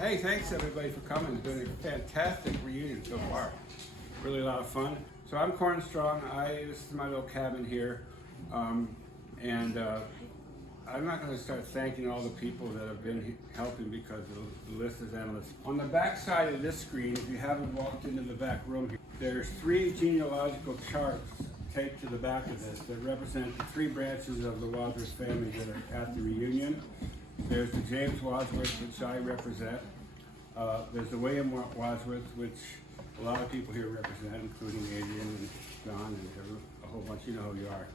Hey, thanks everybody for coming. It's been a fantastic reunion so far. Really a lot of fun. So I'm Corrin Strong. This is my little cabin here. I'm not going to start thanking all the people that have been helping because the list is endless. On the back side of this screen, if you haven't walked into the back room here, there's 3 genealogical charts taped to the back of this that represent the 3 branches of the Wadsworth family that are at the reunion. There's the James Wadsworth, which I represent. There's the William Wadsworth, which a lot of people here represent, including Adrian and John and a whole bunch. You know who you are.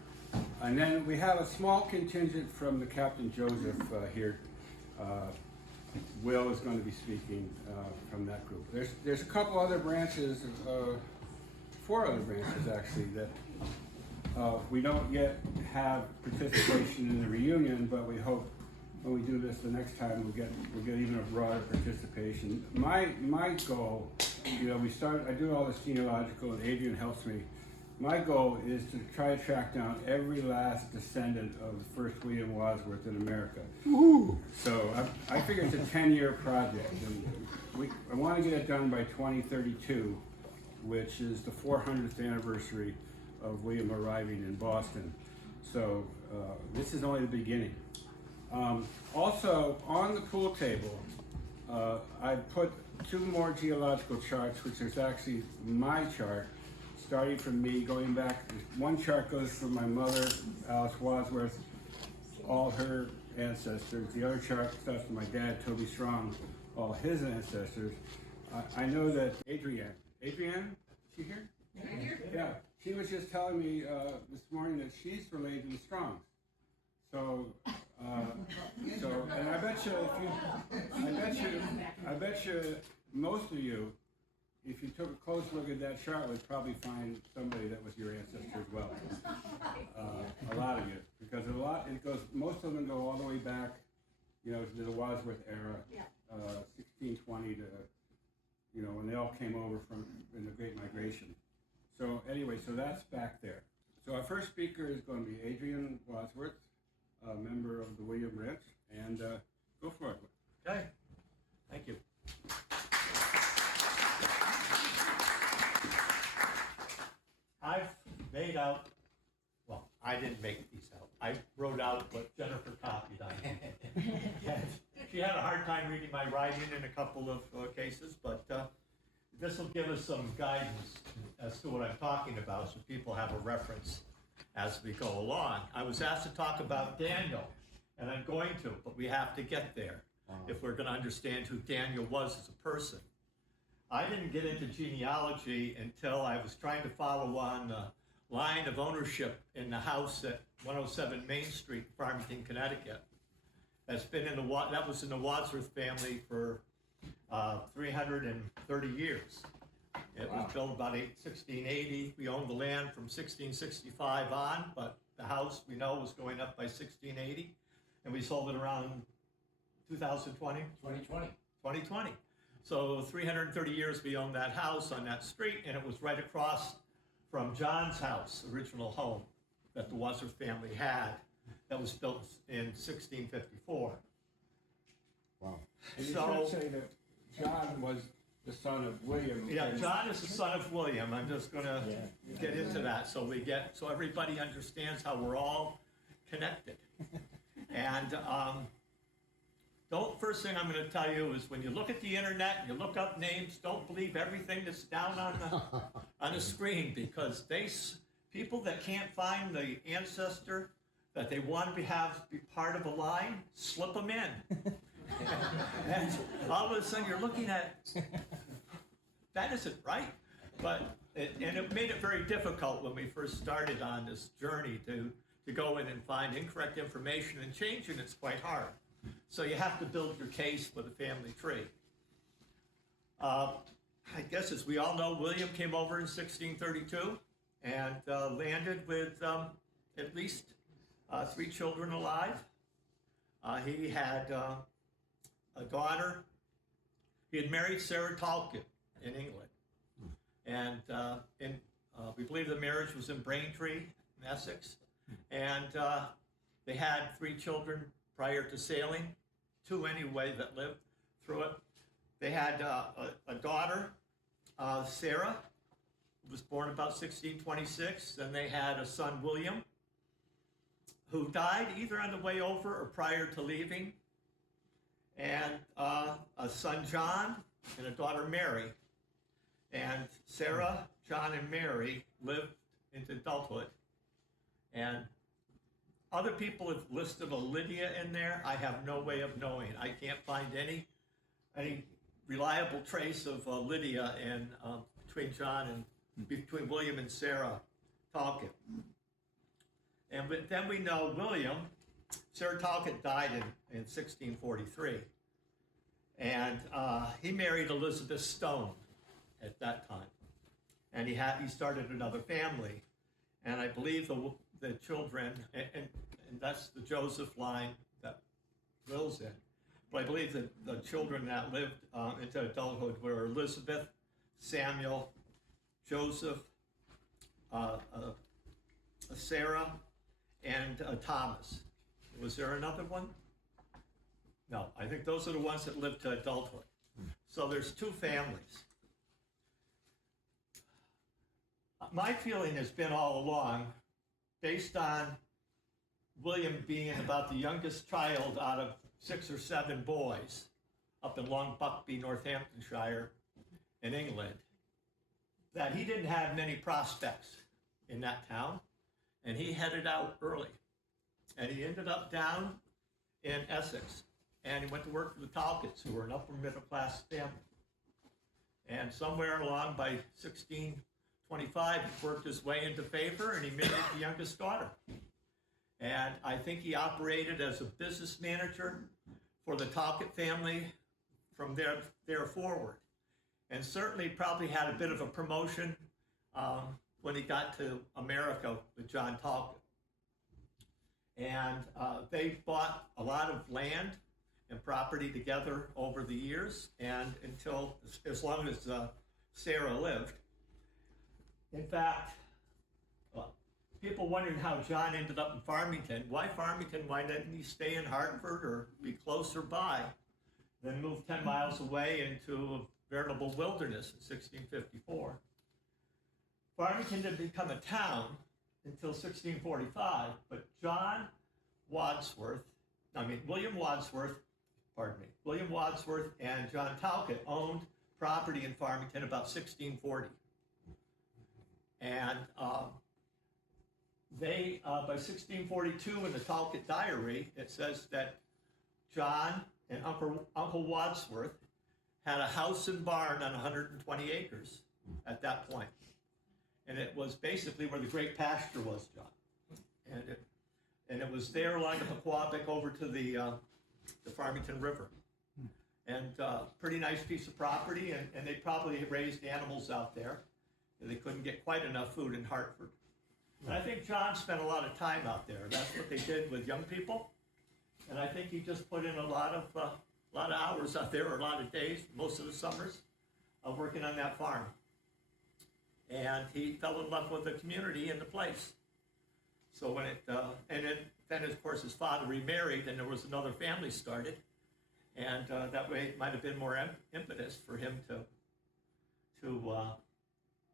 And then we have a small contingent from the Captain Joseph here. Will is going to be speaking from that group. There's a couple other branches, 4 other branches actually, that we don't yet have participation in the reunion, but we hope when we do this the next time we'll get even a broader participation. My goal, you know, I do all this genealogical and Adrian helps me. My goal is to try to track down every last descendant of the first William Wadsworth in America. Ooh. So I figure it's a 10-year project, and I want to get it done by 2032, which is the 400th anniversary of William arriving in Boston. So this is only the beginning. Also, on the pool table, I put 2 more geological charts, which is actually my chart, starting from me, going back. One chart goes from my mother, Alice Wadsworth, all her ancestors. The other chart starts from my dad, Toby Strong, all his ancestors. I know that Adrian, is she here? Yeah, she was just telling me this morning that she's related to the Strongs. So, and I bet you, most of you, if you took a close look at that chart, would probably find somebody that was your ancestor as well. A lot of you, because it goes. Most of them go all the way back, you know, to the Wadsworth era, 1620 to, you know, when they all came over in the Great Migration. So anyway, so that's back there. So our first speaker is going to be Adrian Wadsworth, a member of the William Ranch, and go for it. Okay, thank you. I've made out, well, I didn't make these out. I wrote out what Jennifer copied on me. She had a hard time reading my writing in a couple of cases, but this will give us some guidance as to what I'm talking about so people have a reference as we go along. I was asked to talk about Daniel, and I'm going to, but we have to get there if we're going to understand who Daniel was as a person. I didn't get into genealogy until I was trying to follow on the line of ownership in the house at 107 Main Street, Farmington, Connecticut. That was in the Wadsworth family for 330 years. It was built about 1680. We owned the land from 1665 on, but the house we know was going up by 1680, and we sold it around 2020? 2020. So 330 years we owned that house on that street, and it was right across from John's house, original home that the Wadsworth family had, that was built in 1654. Wow. And you should say that John was the son of William. Yeah, John is the son of William. I'm just going to get into that so everybody understands how we're all connected. And first thing I'm going to tell you is when you look at the internet and you look up names, don't believe everything that's down on the screen, because people that can't find the ancestor that they want to be part of a line, slip them in. And all of a sudden you're looking at, that isn't right. And it made it very difficult when we first started on this journey to go in and find incorrect information, and changing it's quite hard. So you have to build your case with a family tree. I guess as we all know, William came over in 1632 and landed with at least 3 children alive. He had a daughter. He had married Sarah Talcott in England. And we believe the marriage was in Braintree, in Essex. And they had 3 children prior to sailing, 2 anyway that lived through it. They had a daughter, Sarah, who was born about 1626. Then they had a son, William, who died either on the way over or prior to leaving, and a son, John, and a daughter, Mary. And Sarah, John, and Mary lived into adulthood. And other people have listed a Lydia in there. I have no way of knowing. I can't find any reliable trace of Lydia in between William and Sarah Talcott. And then we know William, Sarah Talcott died in 1643. And he married Elizabeth Stone at that time. And he started another family. And I believe the children, and that's the Joseph line that Will's in. But I believe that the children that lived into adulthood were Elizabeth, Samuel, Joseph, Sarah, and Thomas. Was there another one? No, I think those are the ones that lived to adulthood. So there's two families. My feeling has been all along, based on William being about the youngest child out of 6 or 7 boys up in Long Buckby, Northamptonshire, in England, that he didn't have many prospects in that town, and he headed out early. And he ended up down in Essex, and he went to work for the Talcotts, who were an upper middle class family. And somewhere along by 1625, he worked his way into favor, and he married the youngest daughter. And I think he operated as a business manager for the Talcott family from there forward. And certainly probably had a bit of a promotion when he got to America with John Talcott. And they bought a lot of land and property together over the years, and until as long as Sarah lived. In fact, people wondering how John ended up in Farmington. Why Farmington? Why didn't he stay in Hartford or be closer by? Then move 10 miles away into a veritable wilderness in 1654. Farmington didn't become a town until 1645, but William Wadsworth and John Talcott owned property in Farmington about 1640. And by 1642 in the Talcott diary, it says that John and Uncle Wadsworth had a house and barn on 120 acres at that point. And it was basically where the great pasture was, John. And it was there along the Pequabic over to the Farmington River. And pretty nice piece of property, and they probably raised animals out there. They couldn't get quite enough food in Hartford. And I think John spent a lot of time out there. That's what they did with young people. And I think he just put in a lot of hours out there, or a lot of days, most of the summers, of working on that farm. And he fell in love with the community and the place. So when then of course his father remarried, and there was another family started, and that way it might have been more impetus for him to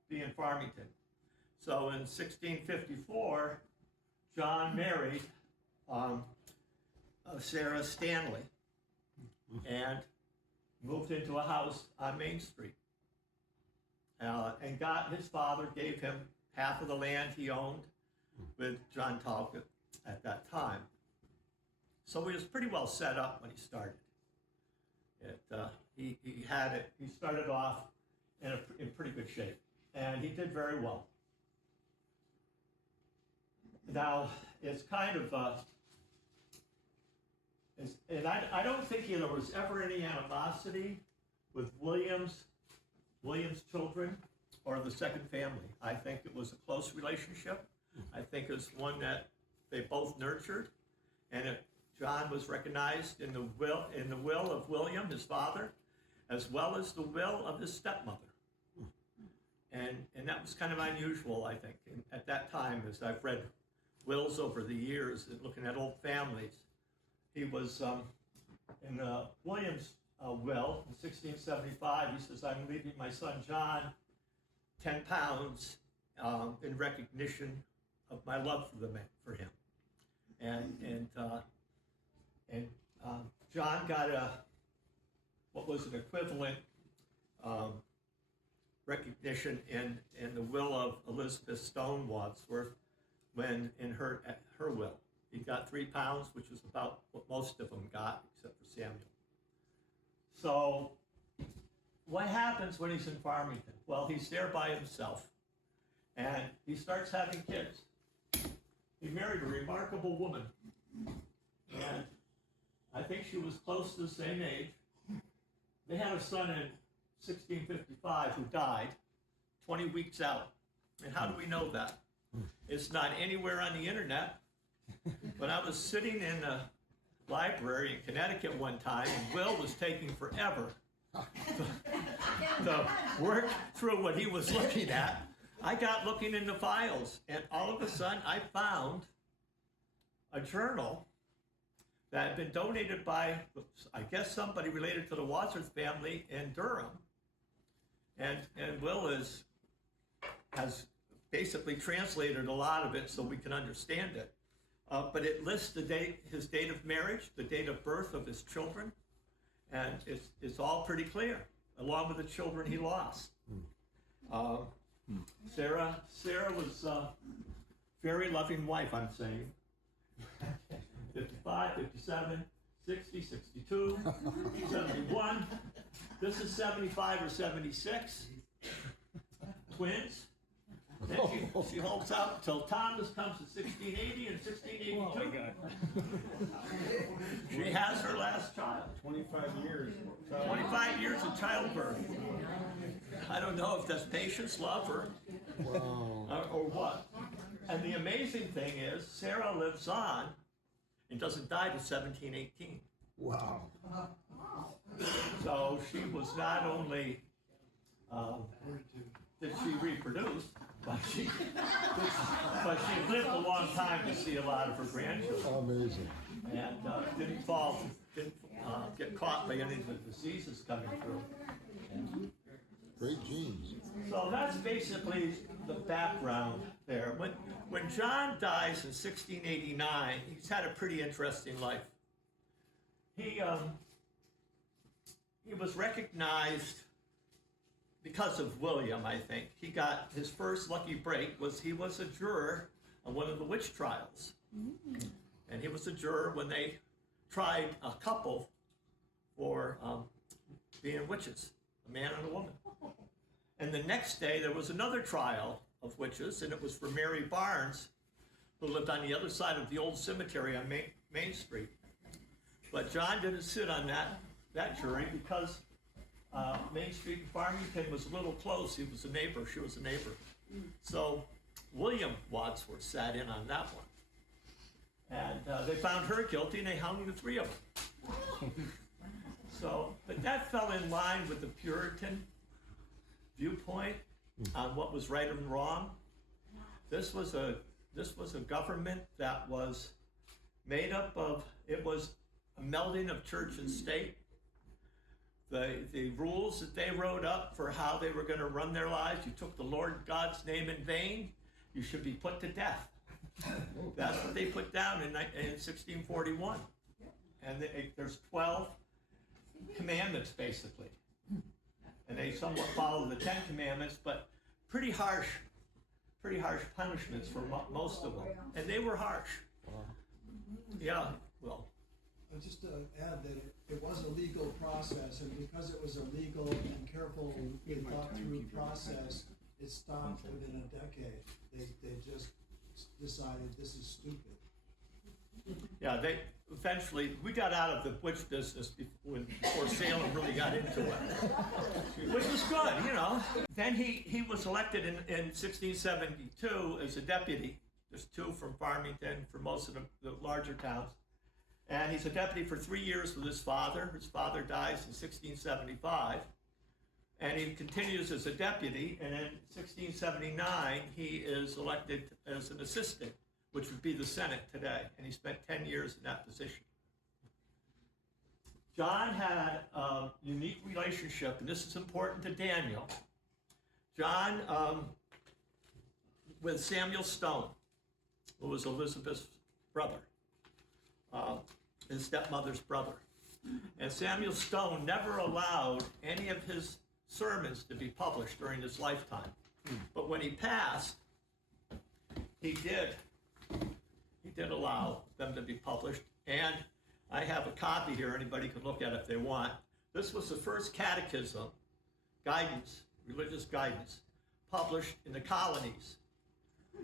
be in Farmington. So in 1654, John married Sarah Stanley and moved into a house on Main Street. And his father gave him half of the land he owned with John Talcott at that time. So he was pretty well set up when he started. He started off in pretty good shape, and he did very well. Now, it's kind of, I don't think there was ever any animosity with William's children or the second family. I think it was a close relationship. I think it was one that they both nurtured, and John was recognized in the will of William, his father, as well as the will of his stepmother. And that was kind of unusual, I think, at that time, as I've read wills over the years and looking at old families. He was, in William's will in 1675. He says, "I'm leaving my son John 10 pounds in recognition of my love for him." And John got what was an equivalent recognition in the will of Elizabeth Stone Wadsworth, when in her will. He got 3 pounds, which was about what most of them got, except for Samuel. So what happens when he's in Farmington? Well, he's there by himself, and he starts having kids. He married a remarkable woman, and I think she was close to the same age. They had a son in 1655 who died 20 weeks out. And how do we know that? It's not anywhere on the internet. But I was sitting in a library in Connecticut one time, and Will was taking forever to work through what he was looking at. I got looking in the files, and all of a sudden I found a journal that had been donated by, I guess, somebody related to the Wadsworth family in Durham. And Will has basically translated a lot of it so we can understand it. But it lists his date of marriage, the date of birth of his children, and it's all pretty clear, along with the children he lost. Sarah was a very loving wife, I'm saying. 55, 57, 60, 62, 71. This is 75 or 76. Twins. Then she holds out until Thomas comes to 1680 and 1682. Oh my God. She has her last child. 25 years. 25 years of childbirth. I don't know if that's patience, love, or what. And the amazing thing is, Sarah lives on and doesn't die to 1718. Wow. So she was not only did she reproduce, but she lived a long time to see a lot of her grandchildren. Amazing. And didn't get caught by any of the diseases coming through. Great genes. So that's basically the background there. When John dies in 1689, he's had a pretty interesting life. He was recognized because of William, I think. He got his first lucky break he was a juror on one of the witch trials. And he was a juror when they tried a couple for being witches, a man and a woman. And the next day there was another trial of witches, and it was for Mary Barnes, who lived on the other side of the old cemetery on Main Street. But John didn't sit on that jury because Main Street in Farmington was a little close. He was a neighbor. She was a neighbor. So William Wadsworth sat in on that one. And they found her guilty, and they hung the 3 of them. But that fell in line with the Puritan viewpoint on what was right and wrong. This was a government that was made up of, it was a melding of church and state. The rules that they wrote up for how they were going to run their lives: you took the Lord God's name in vain, you should be put to death. That's what they put down in 1641. And there's 12 commandments, basically. And they somewhat follow the 10 commandments, but pretty harsh punishments for most of them. And they were harsh. Yeah, well. Just to add that it was a legal process, and because it was a legal and careful and thought through process, it stopped within a decade. They just decided this is stupid. Yeah, eventually, we got out of the witch business before Salem really got into it, which was good, you know. Then he was elected in 1672 as a deputy. There's 2 from Farmington, for most of the larger towns. And he's a deputy for 3 years with his father. His father dies in 1675. And he continues as a deputy, and in 1679, he is elected as an assistant, which would be the Senate today. And he spent 10 years in that position. John had a unique relationship, and this is important to Daniel. John, with Samuel Stone, who was Elizabeth's brother, his stepmother's brother. And Samuel Stone never allowed any of his sermons to be published during his lifetime. But when he passed, he did allow them to be published. And I have a copy here, anybody can look at it if they want. This was the first catechism, guidance, religious guidance, published in the colonies.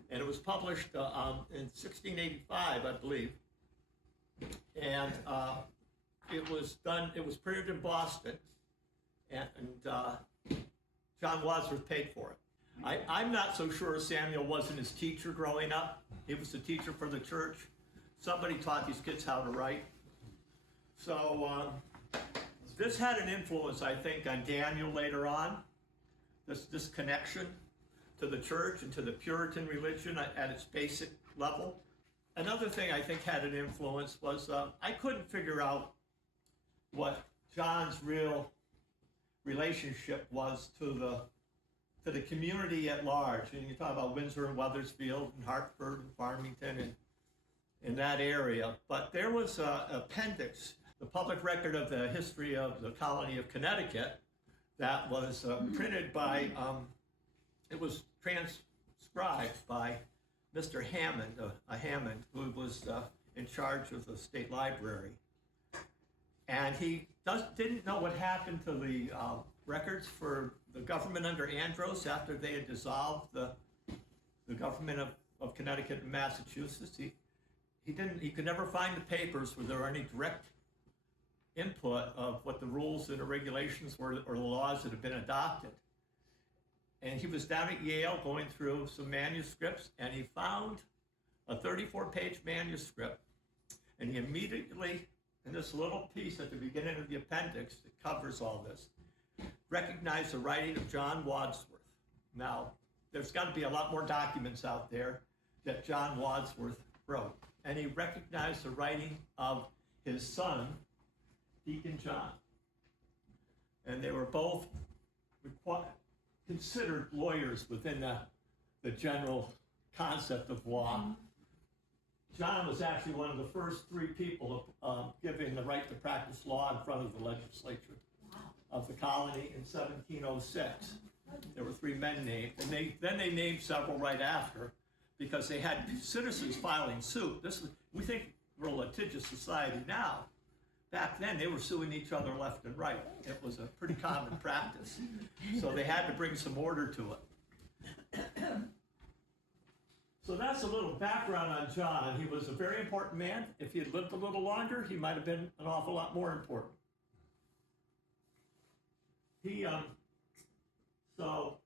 And it was published in 1685, I believe. And it was printed in Boston, and John Wadsworth paid for it. I'm not so sure Samuel wasn't his teacher growing up. He was the teacher for the church. Somebody taught these kids how to write. So this had an influence, I think, on Daniel later on, this connection to the church and to the Puritan religion at its basic level. Another thing I think had an influence was I couldn't figure out what John's real relationship was to the community at large. And you talk about Windsor and Wethersfield and Hartford and Farmington and in that area. But there was an appendix, the public record of the history of the colony of Connecticut, that was printed by, it was transcribed by Mr. Hammond, Hammond, who was in charge of the state library. And he didn't know what happened to the records for the government under Andros after they had dissolved the government of Connecticut and Massachusetts. He could never find the papers where there were any direct input of what the rules and the regulations were or the laws that had been adopted. And he was down at Yale going through some manuscripts, and he found a 34-page manuscript, and he immediately, in this little piece at the beginning of the appendix that covers all this, recognized the writing of John Wadsworth. Now, there's got to be a lot more documents out there that John Wadsworth wrote, and he recognized the writing of his son, Deacon John. And they were both considered lawyers within the general concept of law. John was actually one of the first three people given the right to practice law in front of the legislature of the colony in 1706. There were three men named, and then they named several right after because they had citizens filing suit. We think we're a litigious society now. Back then, they were suing each other left and right. It was a pretty common practice. So they had to bring some order to it. So that's a little background on John. He was a very important man. If he had lived a little longer, he might have been an awful lot more important. So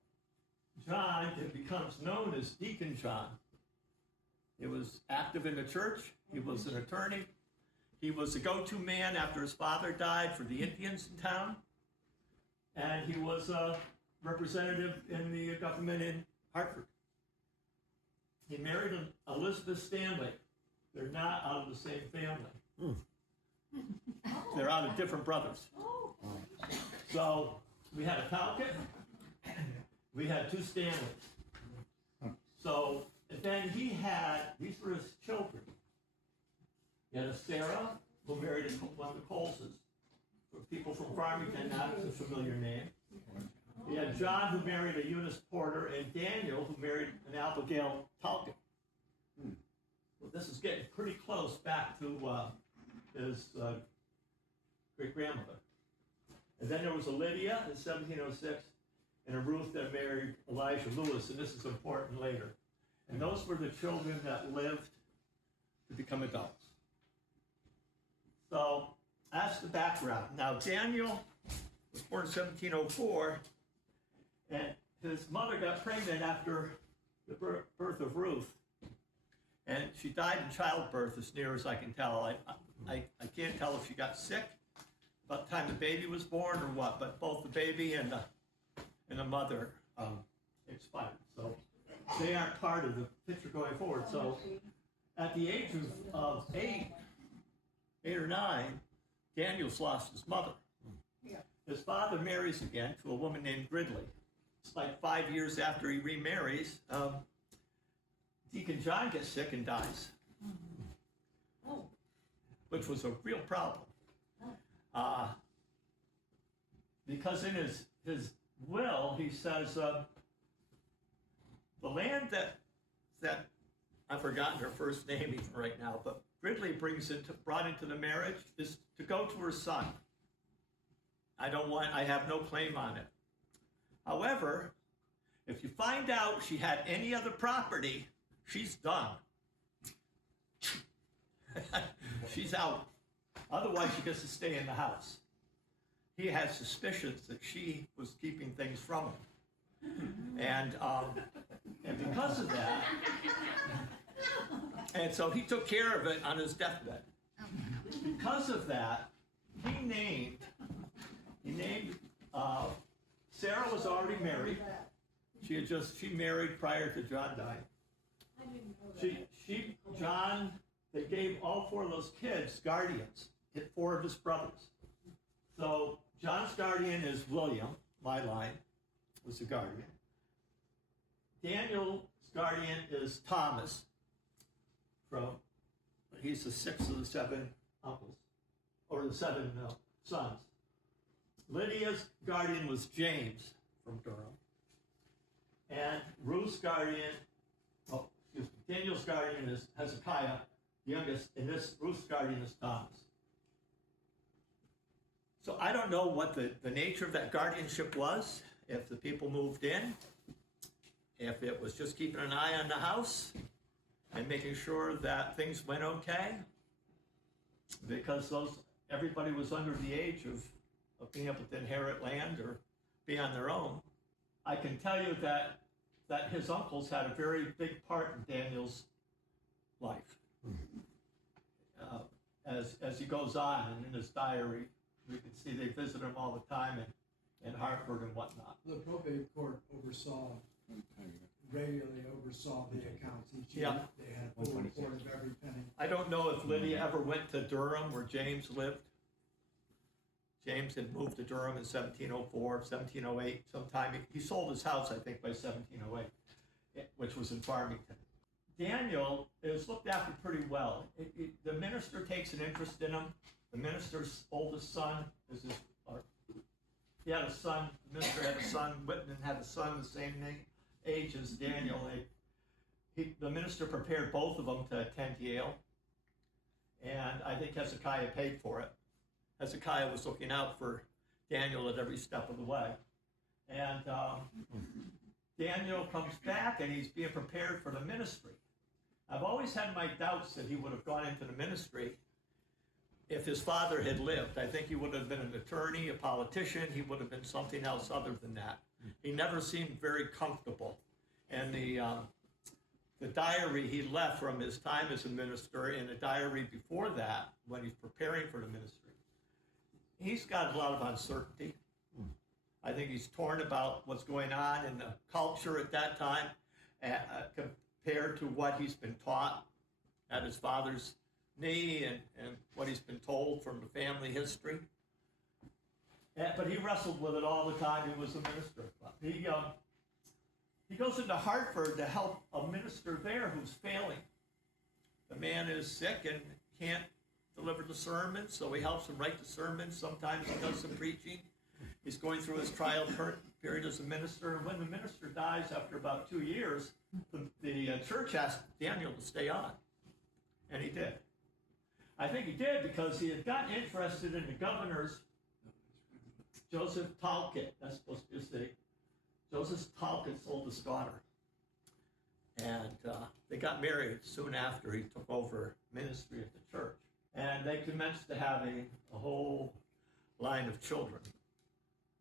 John becomes known as Deacon John. He was active in the church. He was an attorney. He was the go-to man after his father died for the Indians in town. And he was a representative in the government in Hartford. He married Elizabeth Stanley. They're not out of the same family. They're out of different brothers. So we had a Talcott. We had two Stanleys. So and then these were his children. He had a Sarah, who married one of the Coleses. For people from Farmington, not a familiar name. He had John, who married a Eunice Porter, and Daniel, who married an Abigail Talcott. Well, this is getting pretty close back to his great-grandmother. And then there was a Lydia in 1706, and a Ruth that married Elijah Lewis, and this is important later. And those were the children that lived to become adults. So that's the background. Now, Daniel was born in 1704, and his mother got pregnant after the birth of Ruth. And she died in childbirth, as near as I can tell. I can't tell if she got sick about the time the baby was born or what, but both the baby and the mother expired. So they aren't part of the picture going forward. So at the age of 8 or 9, Daniel's lost his mother. His father marries again to a woman named Gridley. It's like 5 years after he remarries, Deacon John gets sick and dies, which was a real problem. Because in his will, he says, the land that I've forgotten her first name even right now, but Gridley brought into the marriage is to go to her son. I have no claim on it. However, if you find out she had any other property, she's done. She's out. Otherwise, she gets to stay in the house. He had suspicions that she was keeping things from him. And because of that, and so he took care of it on his deathbed. Because of that, he named, Sarah was already married. She married prior to John dying. John, they gave all 4 of those kids guardians, 4 of his brothers. So John's guardian is William, my line, was the guardian. Daniel's guardian is Thomas, he's the 6th of the 7 uncles, or the 7 sons. Lydia's guardian was James from Durham. And Ruth's guardian, Daniel's guardian is Hezekiah, the youngest, and Ruth's guardian is Thomas. So I don't know what the nature of that guardianship was, if the people moved in, if it was just keeping an eye on the house and making sure that things went okay, because everybody was under the age of being able to inherit land or be on their own. I can tell you that his uncles had a very big part in Daniel's life. As he goes on, and in his diary, we can see they visit him all the time in Hartford and whatnot. The probate court regularly oversaw the accounts each year. Yeah. They had a full report of every penny. I don't know if Lydia ever went to Durham where James lived. James had moved to Durham in 1704, 1708, sometime. He sold his house, I think, by 1708, which was in Farmington. Daniel is looked after pretty well. The minister takes an interest in him. The minister's oldest son he had a son, the minister had a son, Whitman had a son the same age as Daniel. The minister prepared both of them to attend Yale, and I think Hezekiah paid for it. Hezekiah was looking out for Daniel at every step of the way. And Daniel comes back and he's being prepared for the ministry. I've always had my doubts that he would have gone into the ministry if his father had lived. I think he would have been an attorney, a politician. He would have been something else other than that. He never seemed very comfortable. And the diary he left from his time as a minister and a diary before that, when he's preparing for the ministry, he's got a lot of uncertainty. I think he's torn about what's going on in the culture at that time compared to what he's been taught at his father's knee and what he's been told from the family history. But he wrestled with it all the time he was a minister. He goes into Hartford to help a minister there who's failing. The man is sick and can't deliver the sermons, so he helps him write the sermons. Sometimes he does some preaching. He's going through his trial period as a minister, and when the minister dies after about 2 years, the church asked Daniel to stay on, and he did. I think he did because he had gotten interested in the governor's Joseph Talcott. That's supposed to be his name. Joseph Talcott's oldest daughter, and they got married soon after he took over ministry at the church. And they commenced to having a whole line of children.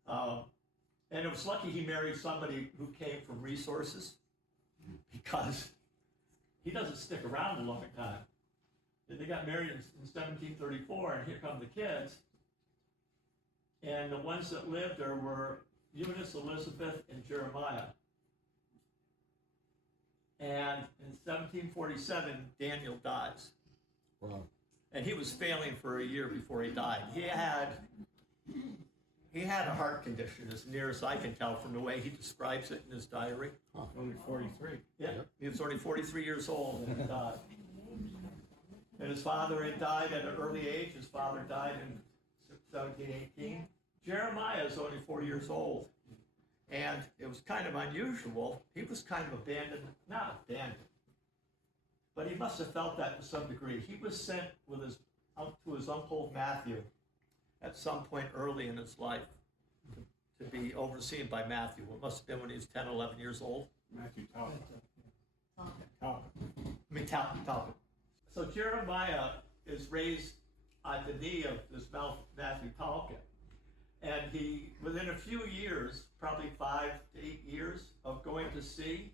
And it was lucky he married somebody who came from resources, because he doesn't stick around a long time. They got married in 1734, and here come the kids. And the ones that lived there were Eunice, Elizabeth, and Jeremiah. And in 1747, Daniel dies. Wow. and he was failing for a year before he died. He had a heart condition, as near as I can tell from the way he describes it in his diary. Only 43. Yeah, he was only 43 years old when he died. And his father had died at an early age. His father died in 1718. Jeremiah is only 4 years old. And it was kind of unusual. He was kind of abandoned, not abandoned, but he must have felt that to some degree. He was sent with to his uncle Matthew at some point early in his life to be overseen by Matthew. It must have been when he was 10, 11 years old. Matthew Talbot. Talbot. So Jeremiah is raised on the knee of this Matthew Talbot. And he, within a few years, probably 5 to 8 years of going to sea,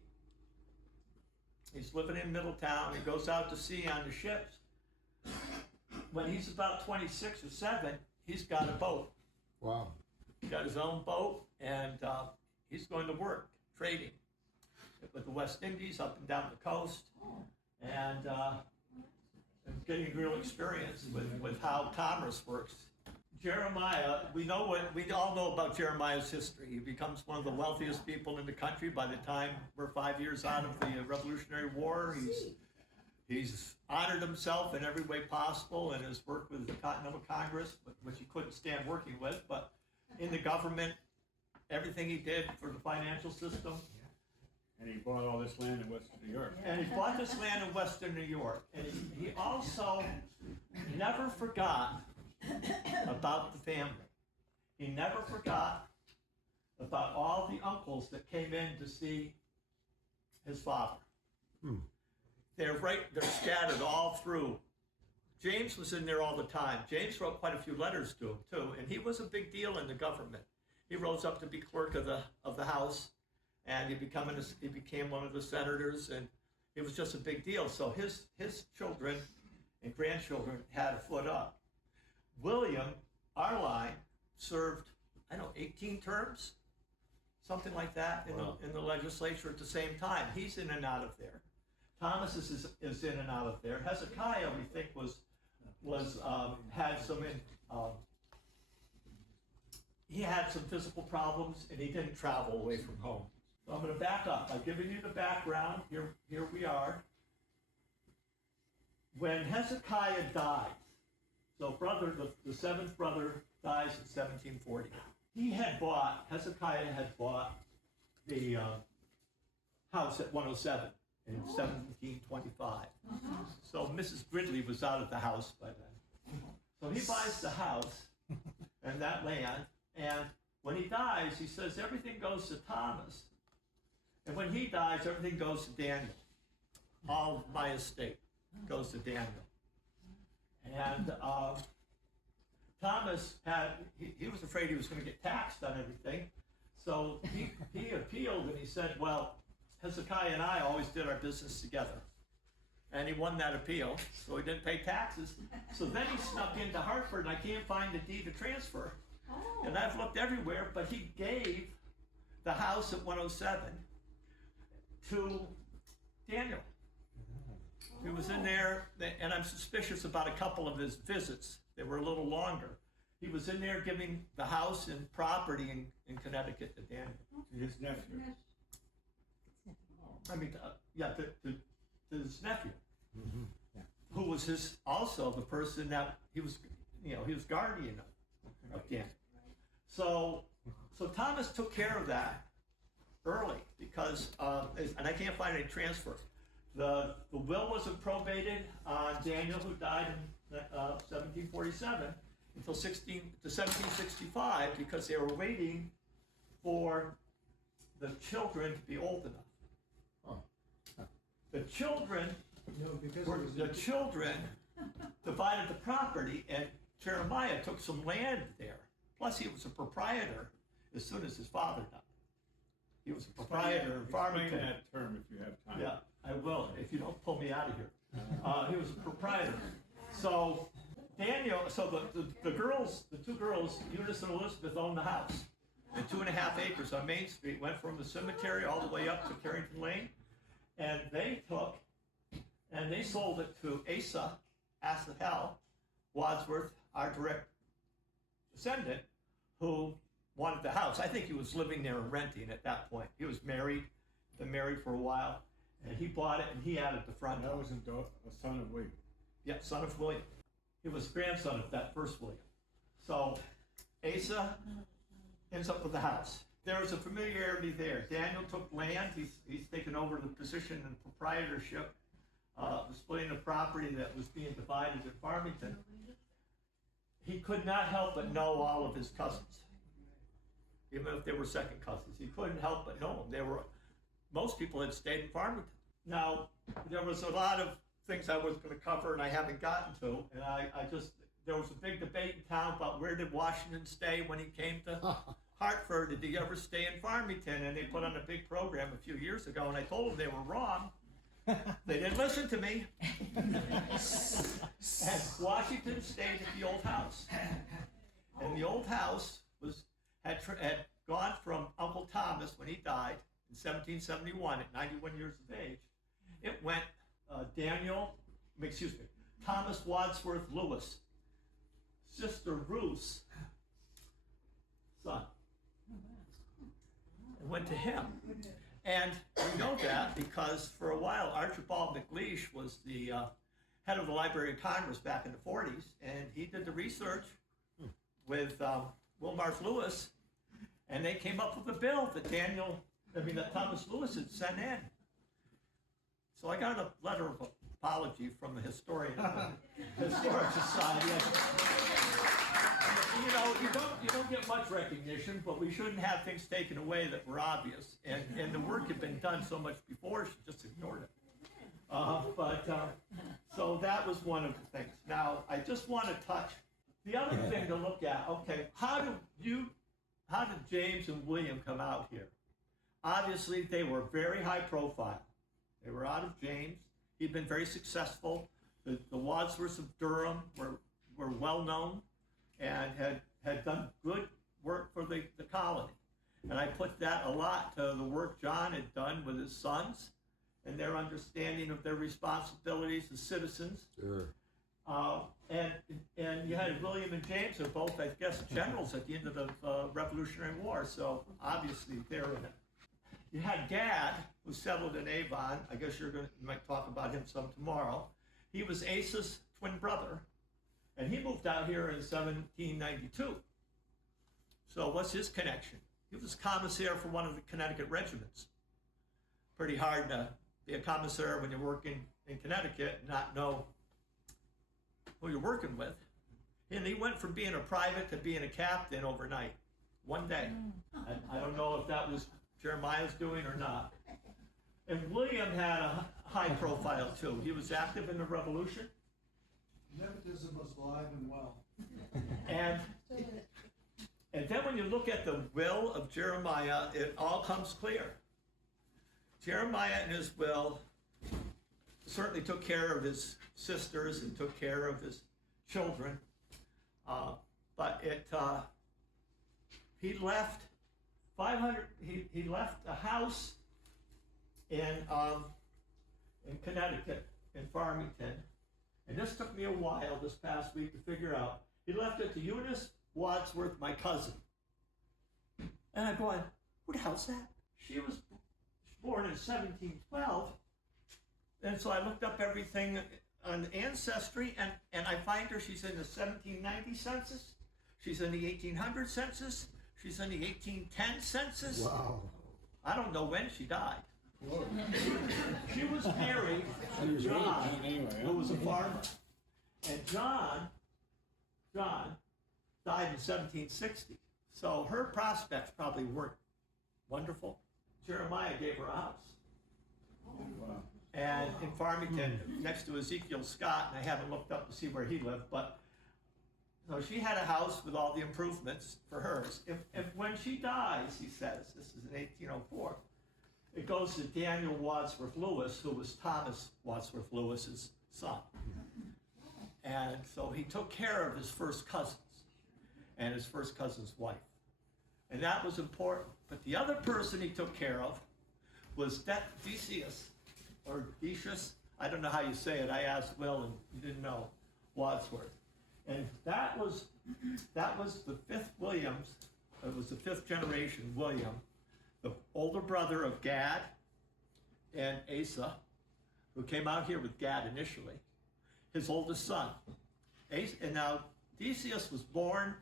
he's living in Middletown. He goes out to sea on the ships. When he's about 26 or 7, he's got a boat. Wow. He's got his own boat, and he's going to work, trading with the West Indies up and down the coast, and getting real experience with how commerce works. Jeremiah, we all know about Jeremiah's history. He becomes one of the wealthiest people in the country by the time we're 5 years out of the Revolutionary War. He's honored himself in every way possible in his work with the Continental Congress, which he couldn't stand working with, but in the government, everything he did for the financial system. And he bought all this land in Western New York. And he bought this land in Western New York. And he also never forgot about the family. He never forgot about all the uncles that came in to see his father. They're scattered all through. James was in there all the time. James wrote quite a few letters to him too, and he was a big deal in the government. He rose up to be clerk of the House, and he became one of the senators, and it was just a big deal. So his children and grandchildren had a foot up. William, our line, served, 18 terms, something like that in the legislature at the same time. He's in and out of there. Thomas is in and out of there. Hezekiah, we think, he had some physical problems, and he didn't travel away from home. So I'm going to back up. I've given you the background. Here we are. When Hezekiah died, so the seventh brother dies in 1740. Hezekiah had bought the house at 107 in 1725. So Mrs. Gridley was out of the house by then. So he buys the house and that land, and when he dies, he says everything goes to Thomas. And when he dies, everything goes to Daniel. All of my estate goes to Daniel. And Thomas he was afraid he was going to get taxed on everything. So he appealed, and he said, well, Hezekiah and I always did our business together. And he won that appeal, so he didn't pay taxes. So then he snuck into Hartford, and I can't find the deed of transfer. And I've looked everywhere, but he gave the house at 107 to Daniel. He was in there, and I'm suspicious about a couple of his visits. They were a little longer. He was in there giving the house and property in Connecticut to Daniel. His nephew. To his nephew, who was also the person that he was guardian of Daniel. So Thomas took care of that early because, and I can't find any transfer. The will wasn't probated on Daniel, who died in 1747, until 1765, because they were waiting for the children to be old enough. The children divided the property, and Jeremiah took some land there. Plus, he was a proprietor as soon as his father died. He was a proprietor in Farmington. Explain that term if you have time. Yeah, I will, if you don't pull me out of here. He was a proprietor. So Daniel, the two girls, Eunice and Elizabeth, owned the house. And 2.5 acres on Main Street went from the cemetery all the way up to Carrington Lane. And they sold it to Asa Asahel, Wadsworth, our direct descendant, who wanted the house. I think he was living there and renting at that point. He was married, been married for a while, and he bought it and he added the front. That was a son of William. Yeah, son of William. He was grandson of that first William. So Asa ends up with the house. There was a familiarity there. Daniel took land. He's taken over the position in proprietorship, splitting the property that was being divided in Farmington. He could not help but know all of his cousins, even if they were second cousins. He couldn't help but know them. Most people had stayed in Farmington. Now, there was a lot of things I was going to cover and I haven't gotten to, and there was a big debate in town about where did Washington stay when he came to Hartford. Did he ever stay in Farmington? And they put on a big program a few years ago, and I told them they were wrong. They didn't listen to me. And Washington stayed at the old house. And the old house had gone from Uncle Thomas when he died in 1771 at 91 years of age. It went Thomas Wadsworth Lewis, Sister Ruth's son. It went to him. And we know that because for a while Archibald McLeish was the head of the Library of Congress back in the 40s, and he did the research with Wilmarth Lewis, and they came up with a bill that Thomas Lewis had sent in. So I got a letter of apology from the historian of the Historic Society. You don't get much recognition, but we shouldn't have things taken away that were obvious. And the work had been done so much before, she just ignored it. So that was one of the things. Now, I just want to touch the other thing to look at. Okay, how did James and William come out here? Obviously, they were very high profile. They were out of James. He'd been very successful. The Wadsworths of Durham were well known and had done good work for the colony. And I put that a lot to the work John had done with his sons and their understanding of their responsibilities as citizens. Sure. And you had William and James are both, I guess, generals at the end of the Revolutionary War, so obviously they're in it. You had Gad, who settled in Avon. I guess you might talk about him some tomorrow. He was Asa's twin brother, and he moved out here in 1792. So what's his connection? He was commissar for one of the Connecticut regiments. Pretty hard to be a commissar when you're working in Connecticut and not know who you're working with. And he went from being a private to being a captain overnight, one day. And I don't know if that was Jeremiah's doing or not. And William had a high profile too. He was active in the Revolution. Nepotism was alive and well. And then when you look at the will of Jeremiah, it all comes clear. Jeremiah in his will certainly took care of his sisters and took care of his children, but he left 500. He left a house in Connecticut, in Farmington, and this took me a while this past week to figure out. He left it to Eunice Wadsworth, my cousin, and I'm going, who the hell's that? She was born in 1712. And so I looked up everything on Ancestry, and I find her, she's in the 1790 census, she's in the 1800 census, she's in the 1810 census. Wow. I don't know when she died. She was married to John, who was a farmer. And John died in 1760. So her prospects probably weren't wonderful. Jeremiah gave her a house. Wow. And in Farmington, next to Ezekiel Scott, and I haven't looked up to see where he lived, but so she had a house with all the improvements for hers. If when she dies, he says, this is in 1804, it goes to Daniel Wadsworth Lewis, who was Thomas Wadsworth Lewis's son. And so he took care of his first cousins and his first cousin's wife. And that was important. But the other person he took care of was Decius, or Decius, I don't know how you say it. I asked Will and he didn't know, Wadsworth. And that was the fifth Williams, it was the fifth generation William, the older brother of Gad and Asa, who came out here with Gad initially, his oldest son. And now Decius was born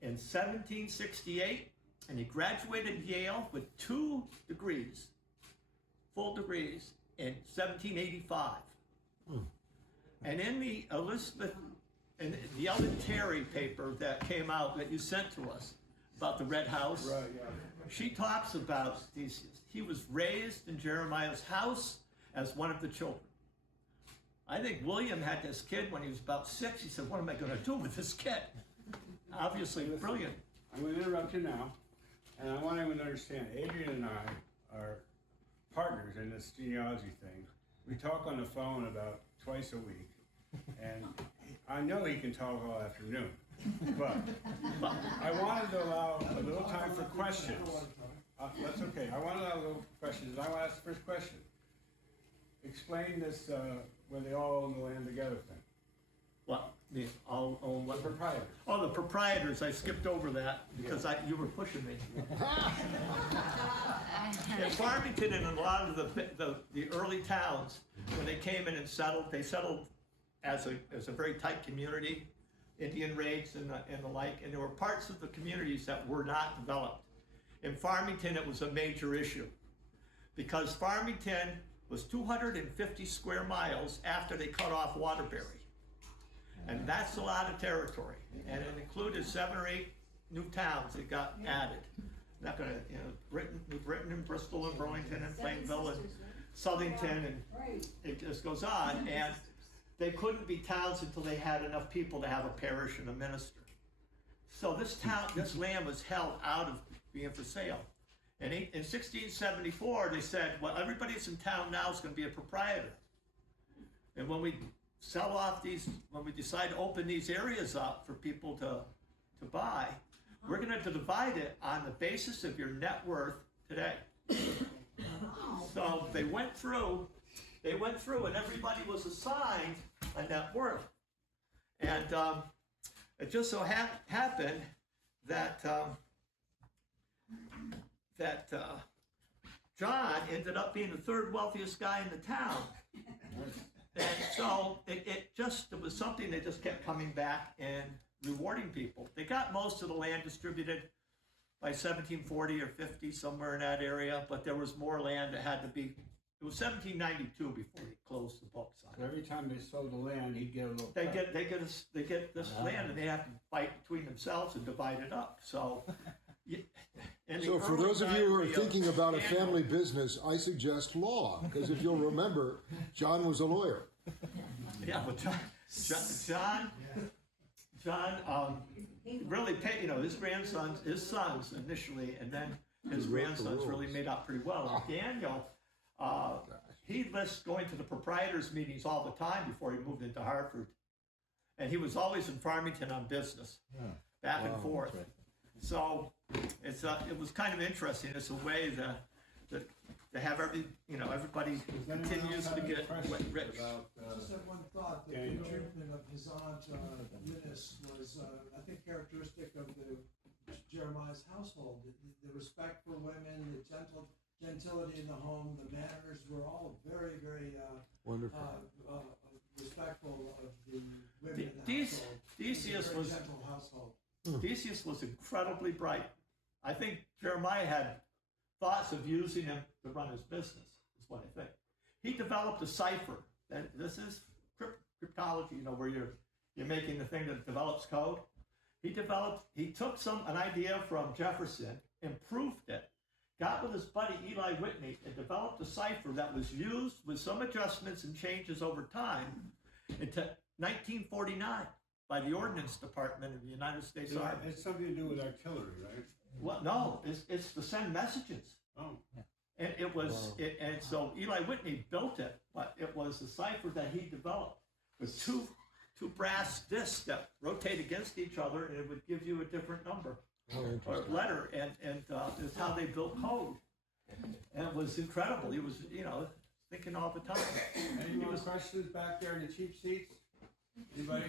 in 1768, and he graduated Yale with 2 degrees, full degrees, in 1785. And in the Elizabeth, and the Ellen Terry paper that came out that you sent to us about the Red House, Right, yeah. she talks about Decius. He was raised in Jeremiah's house as one of the children. I think William had this kid when he was about 6. He said, what am I going to do with this kid? Obviously brilliant. I'm going to interrupt you now, and I want everyone to understand, Adrian and I are partners in this genealogy thing. We talk on the phone about twice a week, and I know he can talk all afternoon, but I wanted to allow a little time for questions. That's okay. I want to allow a little questions. I want to ask the first question. Explain this, where they all own the land together thing. What? The all own The what? proprietors. Oh, the proprietors. I skipped over that because you were pushing me. In Farmington and in a lot of the early towns, when they came in and settled, they settled as a very tight community, Indian raids and the like, and there were parts of the communities that were not developed. In Farmington, it was a major issue because Farmington was 250 square miles after they cut off Waterbury. And that's a lot of territory. And it included 7 or 8 new towns that got added. Not gonna, Britain and Bristol and Burlington and Plainville and Southington, and it just goes on. And they couldn't be towns until they had enough people to have a parish and a minister. So this land was held out of being for sale. And in 1674, they said, well, everybody that's in town now is gonna be a proprietor. And when we sell off when we decide to open these areas up for people to buy, we're gonna divide it on the basis of your net worth today. So they went through and everybody was assigned a net worth. And it just so happened that John ended up being the 3rd wealthiest guy in the town. And so it was something that just kept coming back and rewarding people. They got most of the land distributed by 1740 or 50, somewhere in that area, but there was more land that had to be, it was 1792 before they closed the books on So it. every time they sold the land, he'd get a little They cut. get this land and they have to fight between themselves and divide it up. So, So for those of you who are thinking about a family business, I suggest law, because if you'll remember, John was a lawyer. Yeah, but John really paid, his sons initially, and then his grandsons really made out pretty well. And Daniel, he missed going to the proprietors' meetings all the time before he moved into Hartford. And he was always in Farmington on business, back and forth. So it was kind of interesting. It's a way to have everybody continues to get rich. Just have one thought, the treatment of his aunt Eunice was, I think, characteristic of Jeremiah's household. The respect for women, the gentility in the home, the manners were all very, very Wonderful. Respectful of the women in the household. Decius was a gentle household. Decius was incredibly bright. I think Jeremiah had thoughts of using him to run his business, is what I think. He developed a cipher. This is cryptology, where you're making the thing that develops code. He took an idea from Jefferson, improved it, got with his buddy Eli Whitney, and developed a cipher that was used with some adjustments and changes over time into 1949 by the Ordnance Department of the United States Army. It's something to do with artillery, right? Well, no, it's to send messages. Oh. And it was, and so Eli Whitney built it, but it was a cipher that he developed with two brass discs that rotate against each other, and it would give you a different number or letter, and it's how they built code. And it was incredible. He was, thinking all the time. Any more questions back there in the cheap seats? Anybody?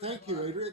Thank you, Adrian.